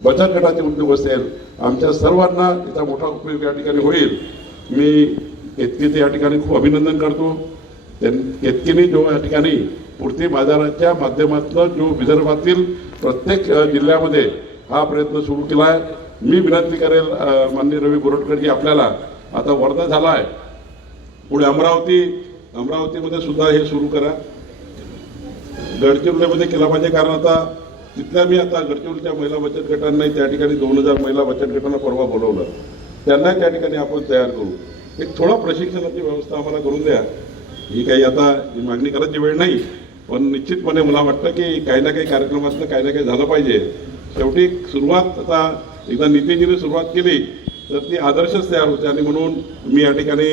बचत गटाचे उद्योग असेल, आमच्या सर्वांना त्याचा मोठा उपयोग या ठिकाणी होईल. मी केतकीचे या ठिकाणी खूप अभिनंदन करतो. केतकीने जो या ठिकाणी पूर्ती बाजाराच्या माध्यमातून जो विदर्भातील प्रत्येक जिल्ह्यामध्ये हा प्रयत्न सुरू केला आहे. मी विनंती करेल माननीय रवी बोरटकरजी, आपल्याला आता वर्धा झाला आहे, पुढे अमरावतीमध्ये सुद्धा हे सुरू करा. गडचिरोलीमध्ये केला पाहिजे, कारण आता तिथल्या मी आता गडचिरोलीच्या महिला बचत गटांना त्या ठिकाणी 2000 महिला बचत गटांना परवा बोलवलं, त्यांना त्या ठिकाणी आपण तयार करू. एक थोडा प्रशिक्षणाची व्यवस्था आम्हाला करून द्या. ही काही आता मागणी करायची वेळ नाही, पण निश्चितपणे मला वाटतं की काही ना काही कार्यक्रमातनं काही ना काही झालं पाहिजे. शेवटी सुरुवात आता एकदा नितीनजीने सुरुवात केली तर ती आदर्शच तयार होते. आणि म्हणून मी या ठिकाणी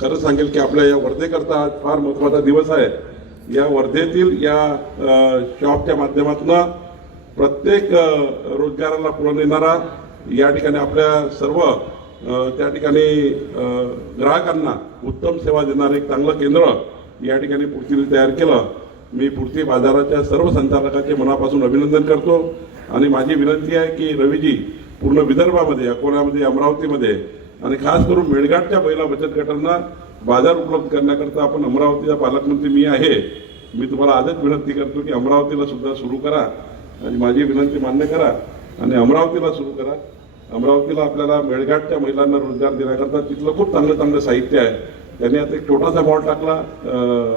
खरं सांगेल की आपल्या या वर्धेकरता फार महत्त्वाचा दिवस आहे. या वर्धेतील या शॉपच्या माध्यमातून प्रत्येक रोजगाराला पुढे नेणारा, या ठिकाणी आपल्या सर्व त्या ठिकाणी ग्राहकांना उत्तम सेवा देणारं एक चांगलं केंद्र या ठिकाणी पूर्तीने तयार केलं. मी पूर्ती बाजाराच्या सर्व संचालकांचे मनापासून अभिनंदन करतो. आणि माझी विनंती आहे की रवीजी, पूर्ण विदर्भामध्ये, अकोल्यामध्ये, अमरावतीमध्ये आणि खास करून मेळघाटच्या महिला बचत गटांना बाजार उपलब्ध करण्याकरता आपण, अमरावतीचा पालकमंत्री मी आहे, मी तुम्हाला आजच विनंती करतो की अमरावतीला सुद्धा सुरू करा आणि माझी विनंती मान्य करा आणि अमरावतीला सुरू करा. अमरावतीला आपल्याला मेळघाटच्या महिलांना रोजगार देण्याकरता तिथलं खूप चांगलं साहित्य आहे. त्यांनी आता एक छोटासा बॉल टाकला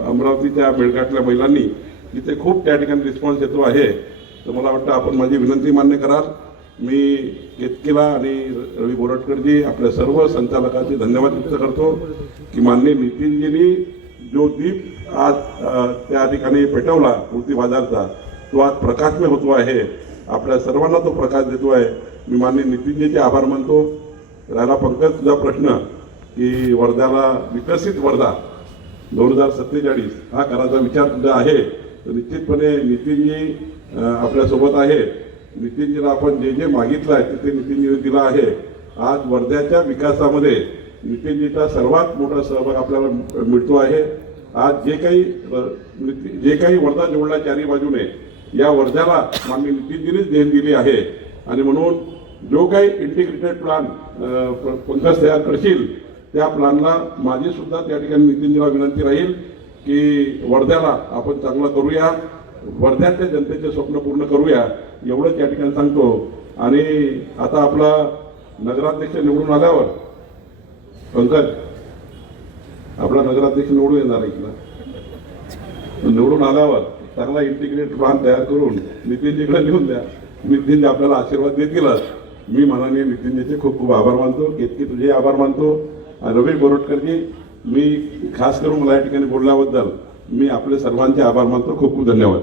अमरावतीच्या मेळघाटच्या महिलांनी, तिथे खूप त्या ठिकाणी रिस्पॉन्स येतो आहे. तर मला वाटतं आपण माझी विनंती मान्य कराल. मी केतकीला आणि रवी बोरटकरजी, आपल्या सर्व संचालकांचे धन्यवाद व्यक्त करतो की माननीय नितीनजींनी जो दीप आज त्या ठिकाणी पेटवला पूर्ती बाजारचा, तो आज प्रकाशमय होतो आहे. आपल्या सर्वांना तो प्रकाश देतो आहे. मी माननीय नितीनजीचे आभार मानतो. राहिला पंकज तुझा प्रश्न की वर्ध्याला विकसित वर्धा 2047 हा करायचा विचार तुझा आहे, तर निश्चितपणे नितीनजी आपल्यासोबत आहे. नितीनजीला आपण जे जे मागितलं आहे तिथे नितीनजीने दिला आहे. आज वर्ध्याच्या विकासामध्ये नितीनजीचा सर्वात मोठा सहभाग आपल्याला मिळतो आहे. आज जे काही वर्धा जोडला चारी बाजूने, या वर्ध्याला माननीय नितीनजीनेच देण दिली आहे. आणि म्हणून जो काही इंटिग्रेटेड प्लॅन पंकज तयार करशील, त्या प्लॅनला माझी सुद्धा त्या ठिकाणी नितीनजीला विनंती राहील की वर्ध्याला आपण चांगलं करूया, वर्ध्याच्या जनतेचे स्वप्न पूर्ण करूया, एवढंच या ठिकाणी सांगतो. आणि आता आपला नगराध्यक्ष निवडून आल्यावर, पंकज आपला नगराध्यक्ष निवडून येणार आहे की निवडून आल्यावर चांगला इंटिग्रेटेड प्लॅन तयार करून नितीनजीकडे लिहून द्या. नितीनजी आपल्याला आशीर्वाद देतीलच. मी माननीय नितीनजीचे खूप खूप आभार मानतो. केतकी तुझे आभार मानतो. आणि रवी बोरटकरजी, मी खास करून मला या ठिकाणी बोलल्याबद्दल मी आपले सर्वांचे आभार मानतो. खूप खूप धन्यवाद.